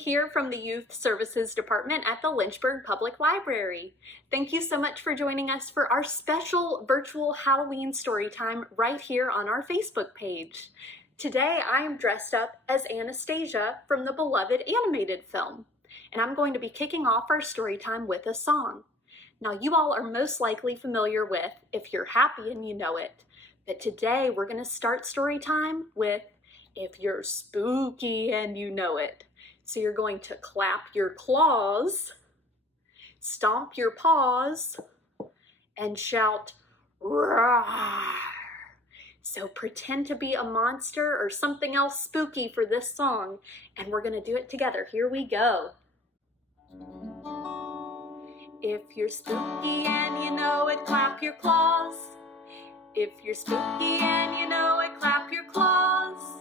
here from the Youth Services Department at the Lynchburg Public Library. Thank you so much for joining us for our special virtual Halloween Storytime right here on our Facebook page. Today I am dressed up as Anastasia from the beloved animated film, and I'm going to be kicking off our storytime with a song. Now you all are most likely familiar with If You're Happy and You Know It, but today we're going to start storytime with If You're Spooky and You Know It. So you're going to clap your claws, stomp your paws, and shout, "Roar!" So pretend to be a monster or something else spooky for this song, and we're going to do it together. Here we go. If you're spooky and you know it, clap your claws. If you're spooky and you know it, clap your claws.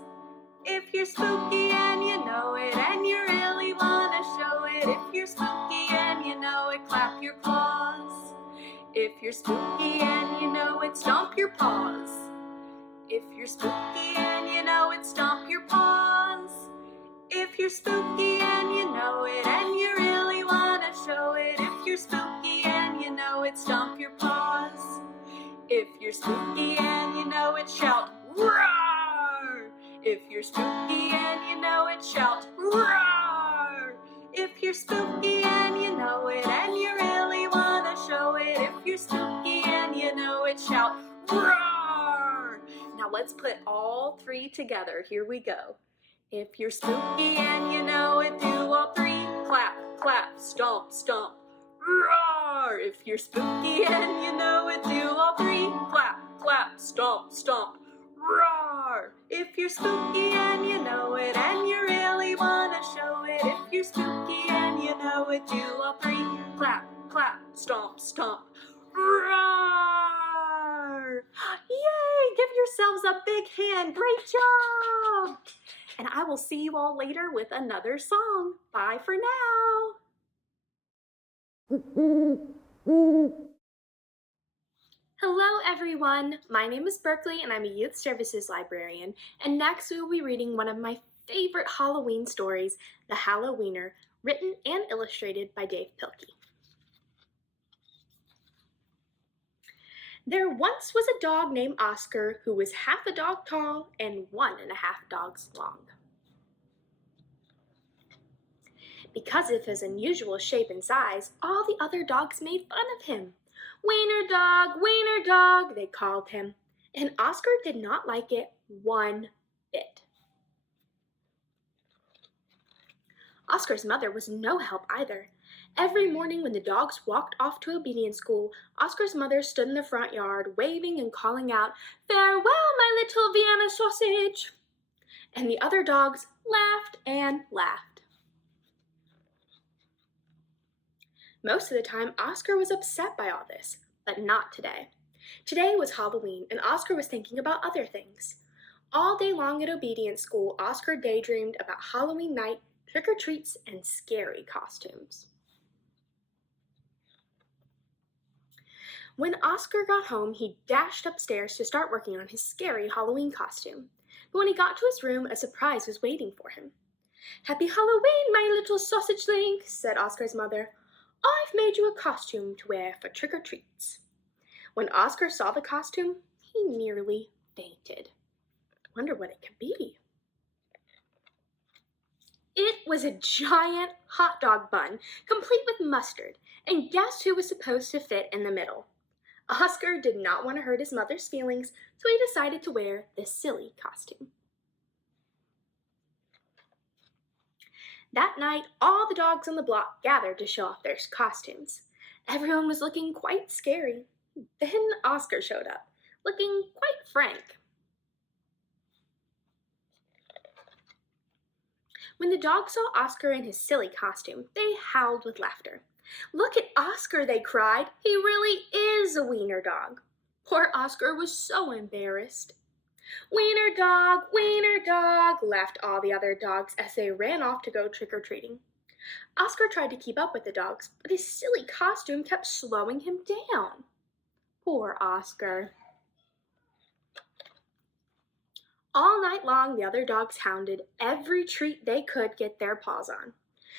If you're spooky and you know it, and you really want to show it. If you're spooky and you know it, clap your claws. If you're spooky and you know it, stomp your paws. If you're spooky and you know it, stomp your paws. If you're spooky and you know it, and you really want to show it. If you're spooky and you know it, stomp your paws. If you're spooky and you know it, shout, "Roar!" If you're spooky and you know it, shout, "Roar!" If you're spooky and you know it, and you really want to show it. If you're spooky and you know it, shout, "Roar!" Now let's put all three together. Here we go. If you're spooky and you know it, do all three. Clap, clap, stomp, stomp, roar. If you're spooky and you know it, do all three. Clap, clap, stomp, stomp, roar. If you're spooky and you know it, and you really want to show it. If you're spooky and you know it, do all three. Clap, clap, stomp, stomp, roar. Yay! Give yourselves a big hand. Great job! And I will see you all later with another song. Bye for now. Hello everyone, my name is Berkeley and I'm a Youth Services Librarian, and next we will be reading one of my favorite Halloween stories, The Halloweener, written and illustrated by Dave Pilkey. There once was a dog named Oscar who was half a dog tall and 1.5 dogs long. Because of his unusual shape and size, all the other dogs made fun of him. Wiener dog, they called him, and Oscar did not like it one bit. Oscar's mother was no help either. Every morning when the dogs walked off to obedience school, Oscar's mother stood in the front yard, waving and calling out, "Farewell, my little Vienna sausage!" And the other dogs laughed and laughed. Most of the time, Oscar was upset by all this, but not today. Today was Halloween, and Oscar was thinking about other things. All day long at obedience school, Oscar daydreamed about Halloween night, trick-or-treats, and scary costumes. When Oscar got home, he dashed upstairs to start working on his scary Halloween costume. But when he got to his room, a surprise was waiting for him. "Happy Halloween, my little sausage-ling," said Oscar's mother. "I've made you a costume to wear for trick-or-treats." When Oscar saw the costume, he nearly fainted. Wonder what it could be. It was a giant hot dog bun, complete with mustard, and guess who was supposed to fit in the middle? Oscar did not want to hurt his mother's feelings, so he decided to wear this silly costume. That night, all the dogs on the block gathered to show off their costumes. Everyone was looking quite scary. Then Oscar showed up, looking quite frank. When the dogs saw Oscar in his silly costume, they howled with laughter. "Look at Oscar," they cried. "He really is a wiener dog." Poor Oscar was so embarrassed. Wiener dog," laughed all the other dogs as they ran off to go trick-or-treating. Oscar tried to keep up with the dogs, but his silly costume kept slowing him down. Poor Oscar. All night long, the other dogs hounded every treat they could get their paws on.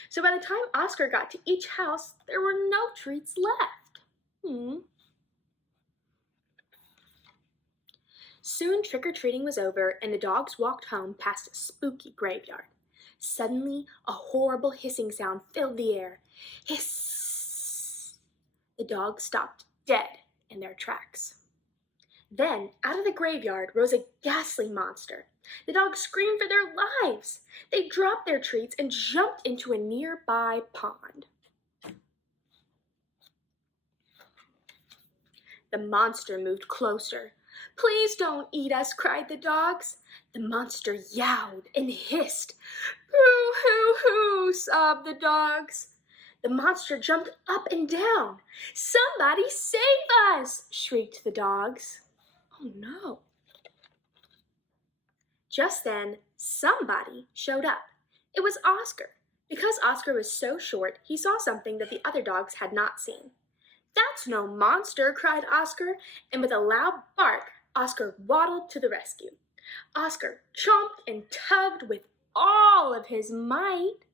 So by the time Oscar got to each house, there were no treats left. Soon trick-or-treating was over and the dogs walked home past a spooky graveyard. Suddenly, a horrible hissing sound filled the air. Hiss! The dogs stopped dead in their tracks. Then, out of the graveyard rose a ghastly monster. The dogs screamed for their lives. They dropped their treats and jumped into a nearby pond. The monster moved closer. "Please don't eat us," cried the dogs. The monster yowled and hissed. "Hoo, hoo, hoo," sobbed the dogs. The monster jumped up and down. "Somebody save us!" shrieked the dogs. Oh no. Just then, somebody showed up. It was Oscar. Because Oscar was so short, he saw something that the other dogs had not seen. "That's no monster," cried Oscar, and with a loud bark, Oscar waddled to the rescue. Oscar chomped and tugged with all of his might.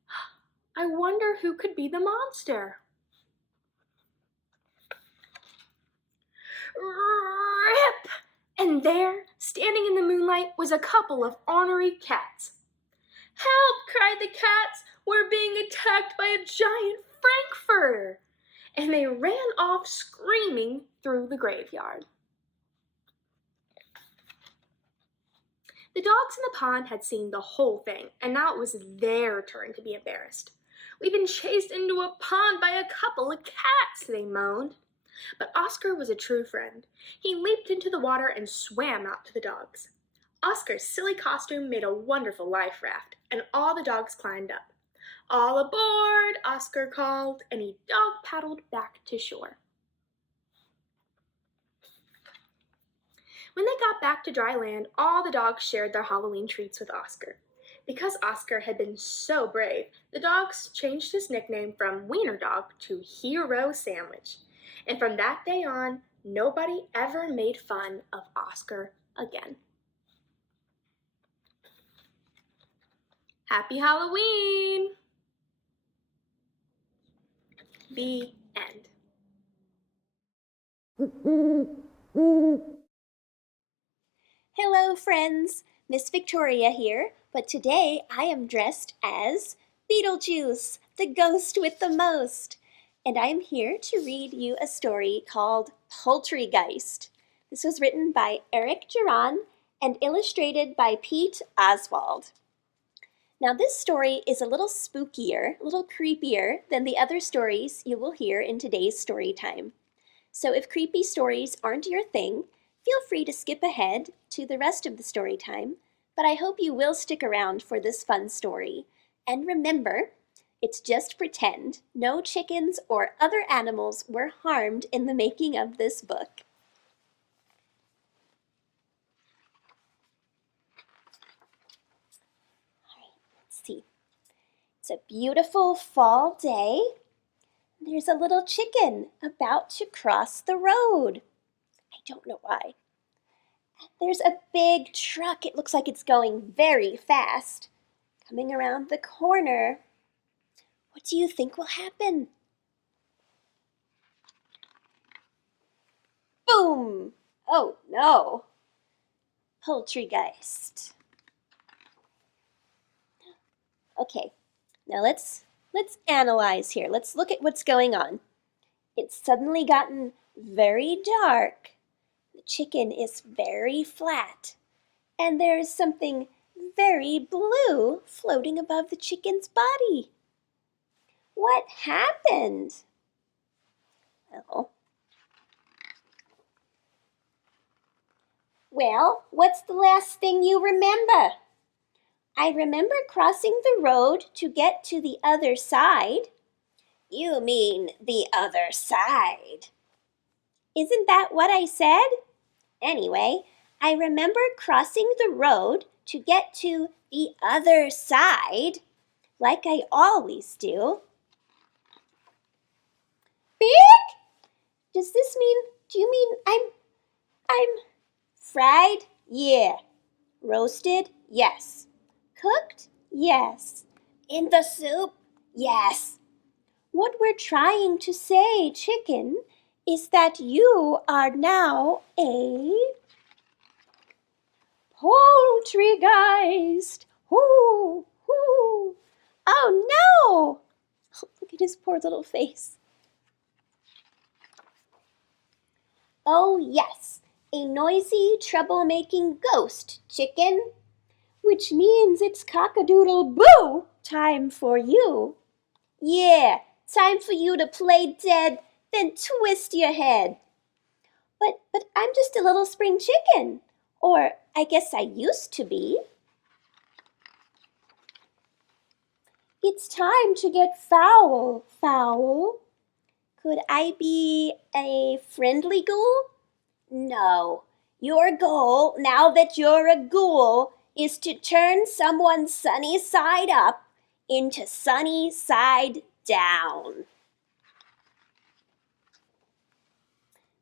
I wonder who could be the monster. Rip! And there, standing in the moonlight, was a couple of ornery cats. "Help!" cried the cats. "We're being attacked by a giant frankfurter!" And they ran off screaming through the graveyard. The dogs in the pond had seen the whole thing, and now it was their turn to be embarrassed. "We've been chased into a pond by a couple of cats," they moaned. But Oscar was a true friend. He leaped into the water and swam out to the dogs. Oscar's silly costume made a wonderful life raft, and all the dogs climbed up. "All aboard!" Oscar called, and he dog-paddled back to shore. When they got back to dry land, all the dogs shared their Halloween treats with Oscar. Because Oscar had been so brave, the dogs changed his nickname from Wiener Dog to Hero Sandwich. And from that day on, nobody ever made fun of Oscar again. Happy Halloween! The end. Hello, friends! Miss Victoria here, but today I am dressed as Beetlejuice, the ghost with the most. And I am here to read you a story called Poultrygeist. This was written by Eric Duran and illustrated by Pete Oswald. Now this story is a little spookier, a little creepier than the other stories you will hear in today's story time. So if creepy stories aren't your thing, feel free to skip ahead to the rest of the story time, but I hope you will stick around for this fun story. And remember, it's just pretend. No chickens or other animals were harmed in the making of this book. All right, let's see. It's a beautiful fall day. There's a little chicken about to cross the road. I don't know why. There's a big truck. It looks like it's going very fast. Coming around the corner. What do you think will happen? Boom! Oh no! Poultrygeist. Okay, now let's analyze here. Let's look at what's going on. It's suddenly gotten very dark. The chicken is very flat. And there's something very blue floating above the chicken's body. What happened? Oh. Well, what's the last thing you remember? I remember crossing the road to get to the other side. You mean the other side. Isn't that what I said? Anyway, I remember crossing the road to get to the other side, like I always do. Big? Do you mean I'm fried? Yeah. Roasted? Yes. Cooked? Yes. In the soup? Yes. What we're trying to say, chicken, is that you are now a poultrygeist. Hoo, hoo. Oh no! Look at his poor little face. Oh yes, a noisy, troublemaking ghost, chicken. Which means it's cock-a-doodle-boo time for you. Yeah, time for you to play dead, then twist your head. But I'm just a little spring chicken. Or I guess I used to be. It's time to get foul, foul. Could I be a friendly ghoul? No. Your goal, now that you're a ghoul, is to turn someone's sunny side up into sunny side down.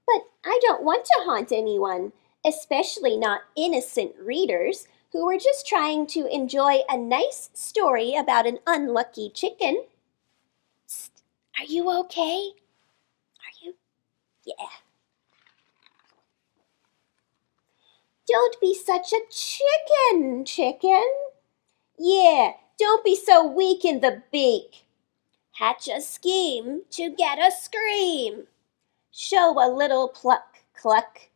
But I don't want to haunt anyone, especially not innocent readers who were just trying to enjoy a nice story about an unlucky chicken. Psst, are you okay? Are you? Yeah. Don't be such a chicken, chicken. Yeah, don't be so weak in the beak. Hatch a scheme to get a scream. Show a little pluck, cluck.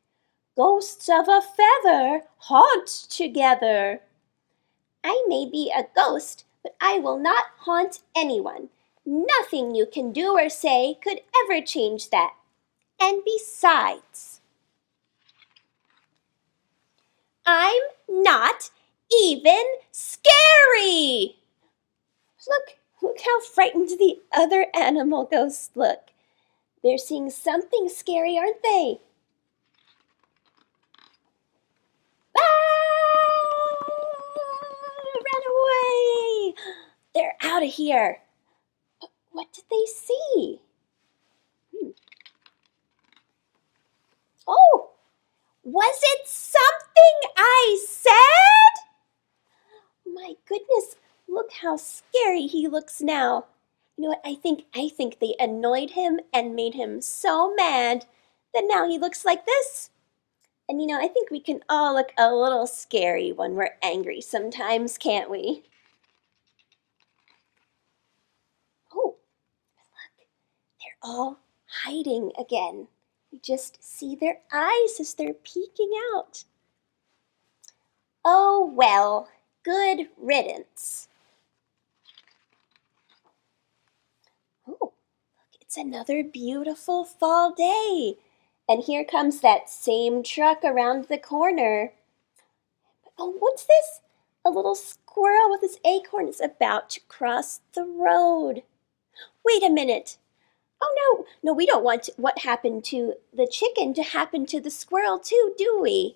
Ghosts of a feather haunt together. I may be a ghost, but I will not haunt anyone. Nothing you can do or say could ever change that. And besides, I'm not even scary. Look how frightened the other animal ghosts look. They're seeing something scary, aren't they? Ah! Run away! They're out of here. But what did they see? Oh, was it something I said? My goodness, look how scary he looks now. You know what, I think they annoyed him and made him so mad that now he looks like this. And I think we can all look a little scary when we're angry sometimes, can't we? Oh, look, they're all hiding again. You just see their eyes as they're peeking out. Oh well, good riddance. Oh, look, it's another beautiful fall day. And here comes that same truck around the corner. Oh, what's this? A little squirrel with his acorn is about to cross the road. Wait a minute. Oh no, we don't want what happened to the chicken to happen to the squirrel too, do we?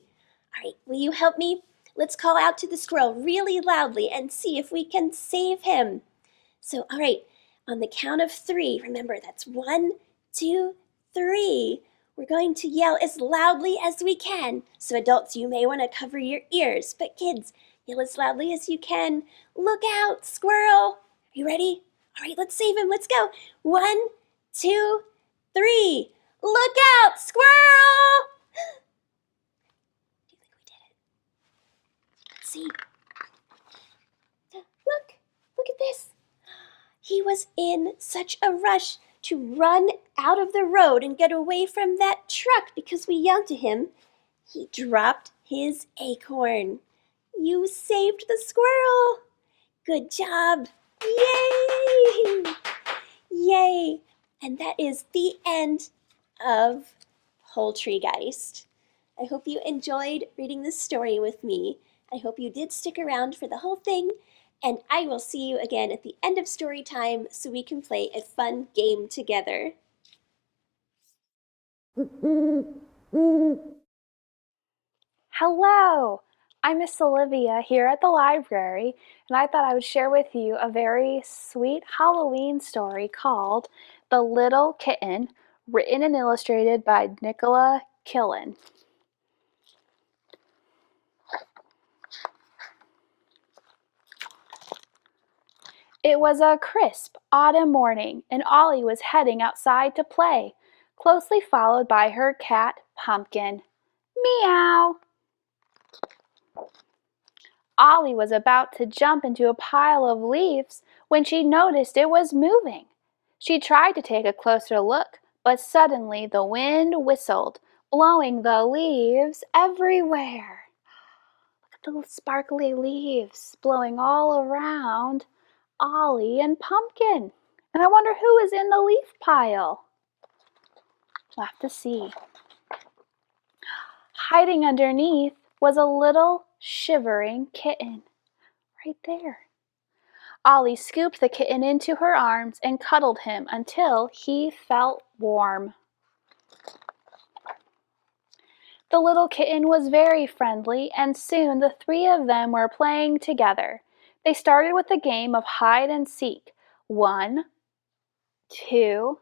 All right, will you help me? Let's call out to the squirrel really loudly and see if we can save him. So, all right, on the count of 3, remember that's 1, 2, 3. We're going to yell as loudly as we can. So adults, you may want to cover your ears, but kids, yell as loudly as you can. Look out, squirrel. Are you ready? All right, let's save him. Let's go. 1, 2, 3. Look out, squirrel! Do you think we did it? Let's see. Look at this. He was in such a rush to run out of the road and get away from that truck because we yelled to him. He dropped his acorn. You saved the squirrel. Good job. Yay! Yay! And that is the end of Poultrygeist. I hope you enjoyed reading this story with me. I hope you did stick around for the whole thing. And I will see you again at the end of story time so we can play a fun game together. Hello, I'm Miss Olivia here at the library, and I thought I would share with you a very sweet Halloween story called The Little Kitten, written and illustrated by Nicola Killen. It was a crisp autumn morning, and Ollie was heading outside to play, closely followed by her cat, Pumpkin. Meow! Ollie was about to jump into a pile of leaves when she noticed it was moving. She tried to take a closer look, but suddenly the wind whistled, blowing the leaves everywhere. Look at the little sparkly leaves blowing all around Ollie and Pumpkin. And I wonder who is in the leaf pile. We'll have to see. Hiding underneath was a little shivering kitten. Right there. Ollie scooped the kitten into her arms and cuddled him until he felt warm. The little kitten was very friendly, and soon the three of them were playing together. They started with a game of hide and seek. 1, 2,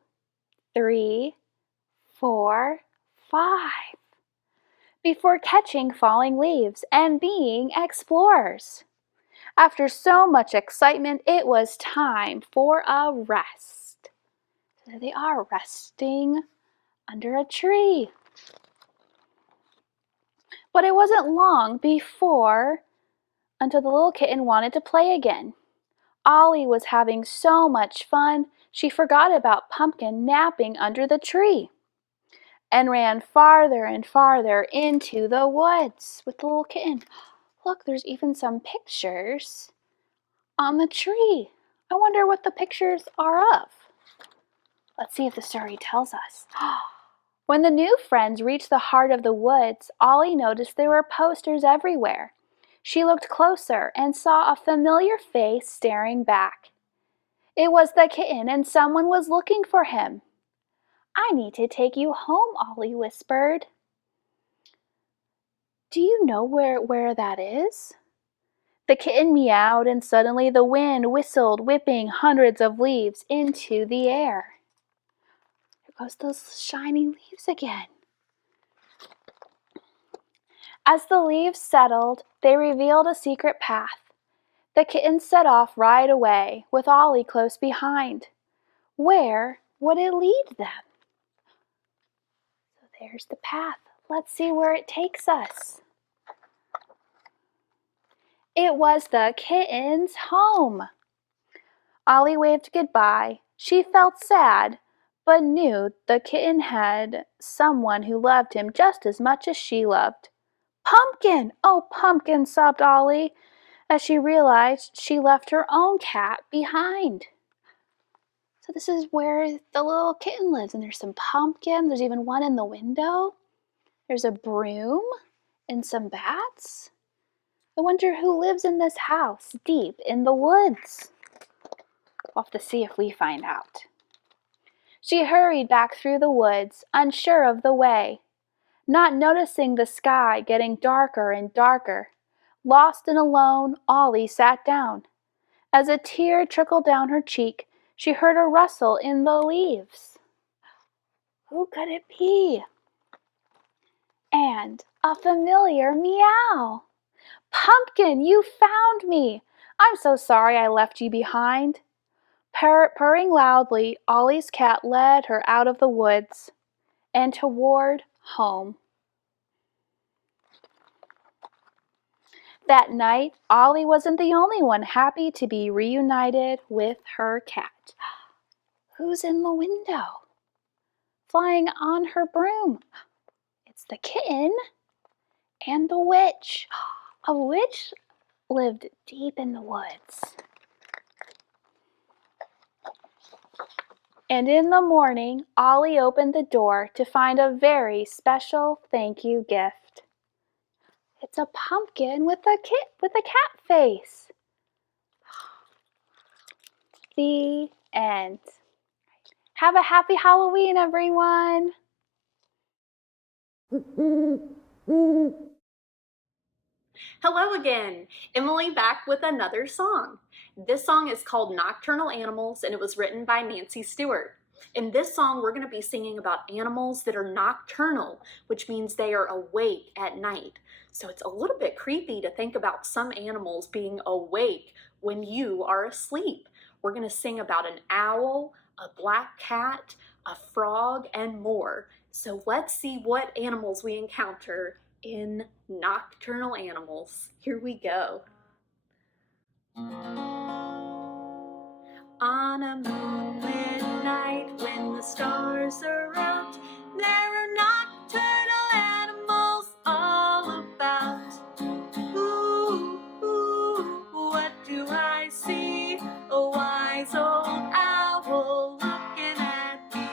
3, 4, 5. Before catching falling leaves and being explorers. After so much excitement, it was time for a rest. There they are, resting under a tree. But it wasn't long until the little kitten wanted to play again. Ollie was having so much fun, she forgot about Pumpkin napping under the tree and ran farther and farther into the woods with the little kitten. Look, there's even some pictures on the tree. I wonder what the pictures are of. Let's see if the story tells us. When the new friends reached the heart of the woods, Ollie noticed there were posters everywhere. She looked closer and saw a familiar face staring back. It was the kitten, and someone was looking for him. "I need to take you home," Ollie whispered. "Do you know where that is?" The kitten meowed, and suddenly the wind whistled, whipping hundreds of leaves into the air. There goes those shiny leaves again. As the leaves settled, they revealed a secret path. The kitten set off right away, with Ollie close behind. Where would it lead them? So there's the path. Let's see where it takes us. It was the kitten's home. Ollie waved goodbye. She felt sad, but knew the kitten had someone who loved him just as much as she loved. "Pumpkin! Oh, Pumpkin!" sobbed Ollie, as she realized she left her own cat behind. So this is where the little kitten lives, and there's some pumpkins. There's even one in the window. There's a broom and some bats. I wonder who lives in this house deep in the woods. We'll have to see if we find out. She hurried back through the woods, unsure of the way, not noticing the sky getting darker and darker. Lost and alone, Ollie sat down. As a tear trickled down her cheek, she heard a rustle in the leaves. Who could it be? And a familiar meow. "Pumpkin, you found me! I'm so sorry I left you behind." Purring loudly, Ollie's cat led her out of the woods and toward home. That night, Ollie wasn't the only one happy to be reunited with her cat. Who's in the window? Flying on her broom. It's the kitten and the witch. A witch lived deep in the woods. And in the morning, Ollie opened the door to find a very special thank you gift. It's a pumpkin with a cat face. The end. Have a happy Halloween, everyone. Hello again, Emily back with another song. This song is called Nocturnal Animals, and it was written by Nancy Stewart. In this song, we're going to be singing about animals that are nocturnal, which means they are awake at night. So it's a little bit creepy to think about some animals being awake when you are asleep. We're going to sing about an owl, a black cat, a frog, and more. So let's see what animals we encounter in Nocturnal Animals. Here we go. On a moonlit night when the stars are out, there are nocturnal animals all about. Ooh, ooh, what do I see? A wise old owl looking at me.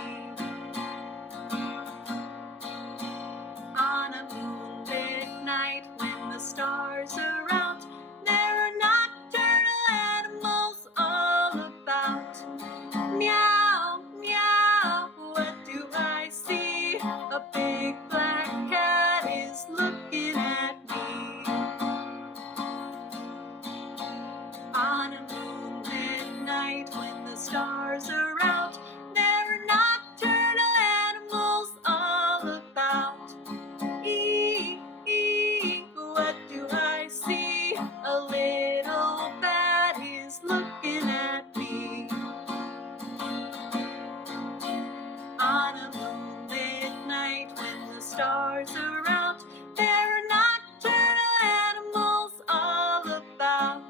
On a moonlit night when the stars are out, there are nocturnal animals all about. Meow, meow, what do I see? A big black cat is looking at me. On a moonlit night when the stars are out, there are nocturnal animals all about. Eek, eek, what do I see? A little bat is looking at me. On a moonlit night when the stars are out, there are nocturnal animals all about.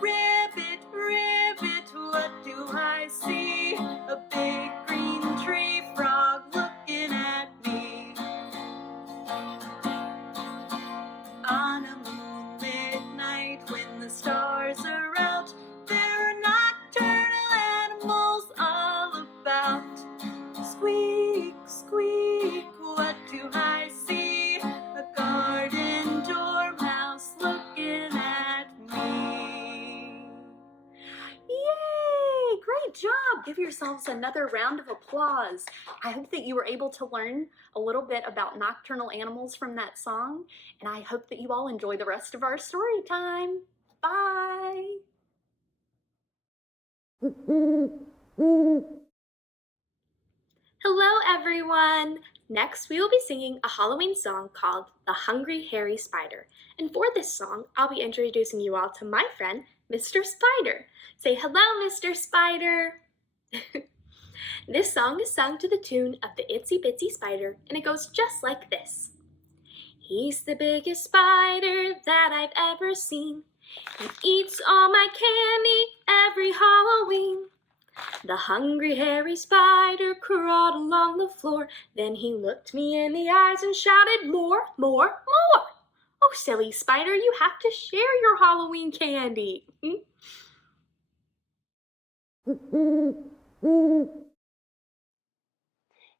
Ribbit, ribbit, what do I see? A big green tree frog looking at me. On a moonlit night when the stars are out, there are nocturnal animals all about. Squeak, squeak, what do I see? A garden dormouse looking at me. Yay! Great job! Give yourselves another round of applause. I hope that you were able to learn a little bit about nocturnal animals from that song, and I hope that you all enjoy the rest of our story time. Bye! Hello, everyone! Next, we will be singing a Halloween song called The Hungry Hairy Spider. And for this song, I'll be introducing you all to my friend, Mr. Spider. Say hello, Mr. Spider! This song is sung to the tune of the Itsy Bitsy Spider, and it goes just like this. He's the biggest spider that I've ever seen. He eats all my candy every Halloween. The hungry hairy spider crawled along the floor. Then he looked me in the eyes and shouted, more, more, more. Oh, silly spider, you have to share your Halloween candy.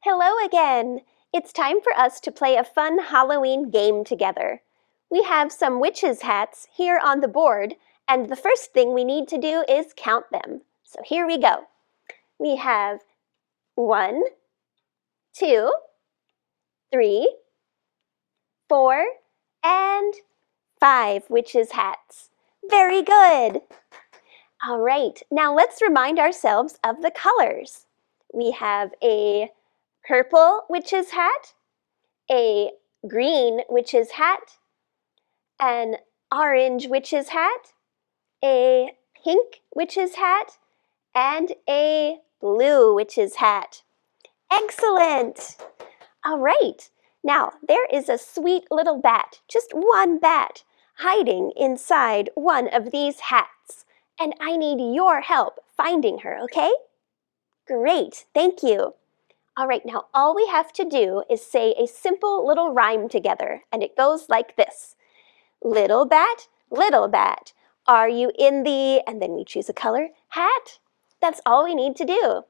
Hello again! It's time for us to play a fun Halloween game together. We have some witches' hats here on the board, and the first thing we need to do is count them. So here we go. We have 1, 2, 3, 4, and 5 witches' hats. Very good! All right, now let's remind ourselves of the colors. We have a purple witch's hat, a green witch's hat, an orange witch's hat, a pink witch's hat, and a blue witch's hat. Excellent! All right, now there is a sweet little bat, just one bat, hiding inside one of these hats. And I need your help finding her, okay? Great, thank you. All right, now all we have to do is say a simple little rhyme together, and it goes like this. Little bat, are you in the, and then we choose a color, hat? That's all we need to do.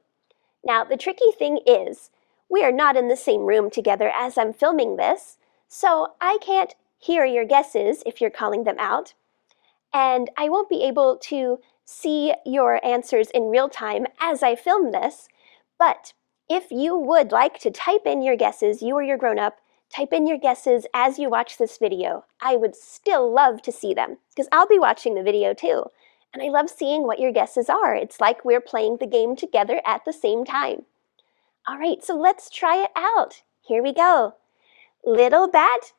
Now, the tricky thing is, we are not in the same room together as I'm filming this, so I can't hear your guesses if you're calling them out, and I won't be able to see your answers in real time as I film this, but if you would like to type in your guesses, you or your grown-up, type in your guesses as you watch this video. I would still love to see them, because I'll be watching the video too. And I love seeing what your guesses are. It's like we're playing the game together at the same time. All right, so let's try it out. Here we go. Little bat,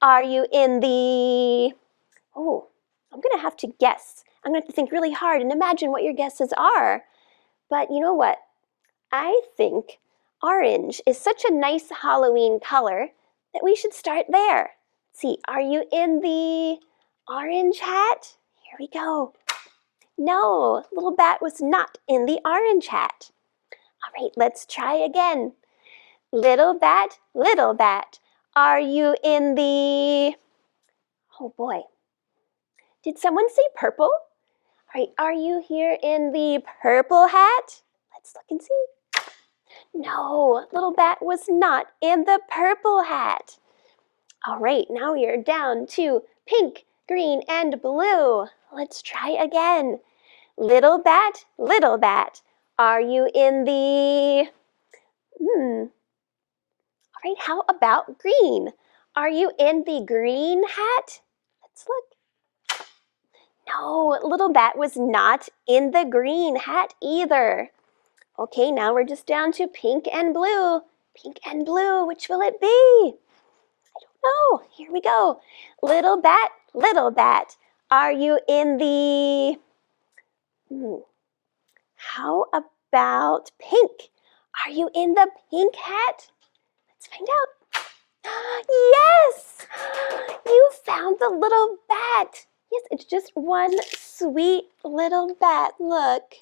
are you in the... Oh, I'm gonna have to guess. I'm going to have to think really hard and imagine what your guesses are. But you know what? I think orange is such a nice Halloween color that we should start there. Let's see, are you in the orange hat? Here we go. No, little bat was not in the orange hat. All right, let's try again. Little bat, are you in the... Oh boy. Did someone say purple? All right, are you here in the purple hat? Let's look and see. No, little bat was not in the purple hat. All right, now we are down to pink, green, and blue. Let's try again. Little bat, are you in the... All right, how about green? Are you in the green hat? Let's look. No, little bat was not in the green hat either. Okay, now we're just down to pink and blue. Pink and blue, which will it be? I don't know. Here we go. Little bat, are you in the... How about pink? Are you in the pink hat? Let's find out. Yes! You found the little bat. Yes, it's just one sweet little bat. Look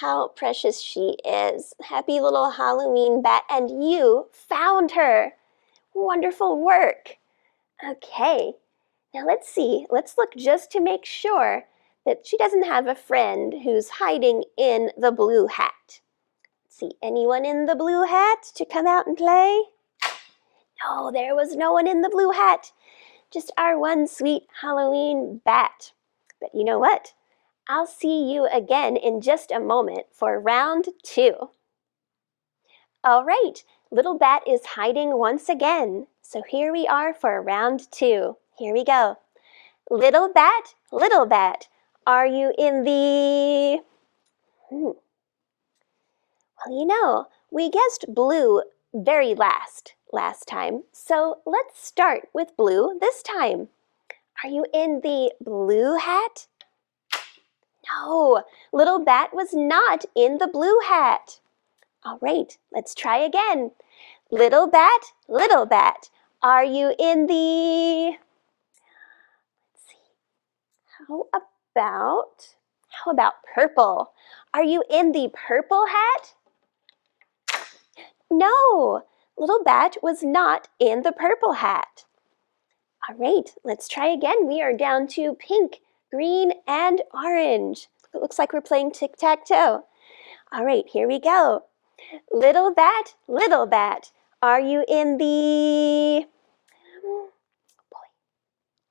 how precious she is. Happy little Halloween bat, and you found her. Wonderful work. Okay, now let's see. Let's look just to make sure that she doesn't have a friend who's hiding in the blue hat. Let's see, anyone in the blue hat to come out and play? No, there was no one in the blue hat. Just our one sweet Halloween bat. But you know what? I'll see you again in just a moment for round 2. All right, little bat is hiding once again. So here we are for round 2. Here we go. Little bat, are you in the... Well, you know, we guessed blue very last time. So let's start with blue this time. Are you in the blue hat? No, little bat was not in the blue hat. All right, let's try again. Little bat, are you in the... Let's see. How about purple? Are you in the purple hat? No, little bat was not in the purple hat. All right, let's try again. We are down to pink, green, and orange. It looks like we're playing tic-tac-toe. All right, here we go. Little bat, are you in the... Boy,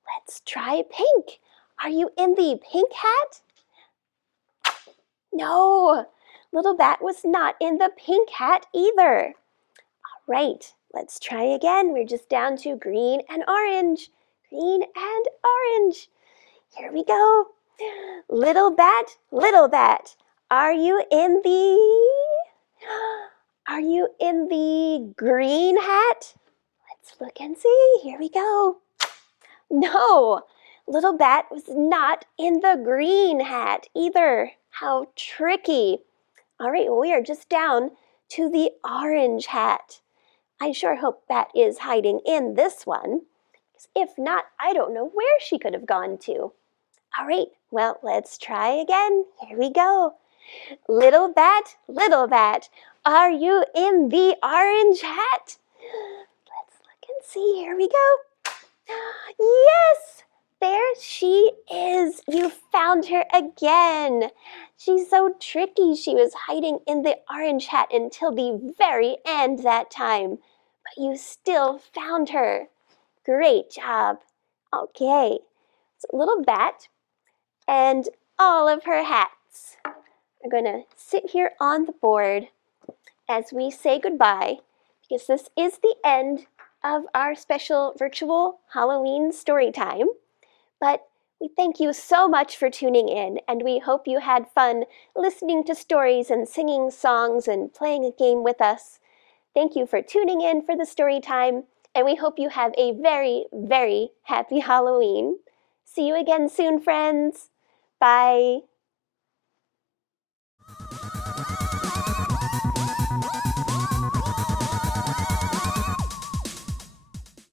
let's try pink. Are you in the pink hat? No, little bat was not in the pink hat either. All right, let's try again. We're just down to green and orange. Green and orange. Here we go. Little bat, are you in the... Are you in the green hat? Let's look and see. Here we go. No, little bat was not in the green hat either. How tricky. All right, well, we are just down to the orange hat. I sure hope Bat is hiding in this one. If not, I don't know where she could have gone to. All right, well, let's try again. Here we go. Little bat, are you in the orange hat? Let's look and see. Here we go. Yes, there she is. You found her again. She's so tricky. She was hiding in the orange hat until the very end that time. But you still found her. Great job. Okay, so little bat and all of her hats are going to sit here on the board as we say goodbye, because this is the end of our special virtual Halloween story time. But we thank you so much for tuning in, and we hope you had fun listening to stories and singing songs and playing a game with us. Thank you for tuning in for the story time, and we hope you have a very, very happy Halloween. See you again soon, friends. Bye.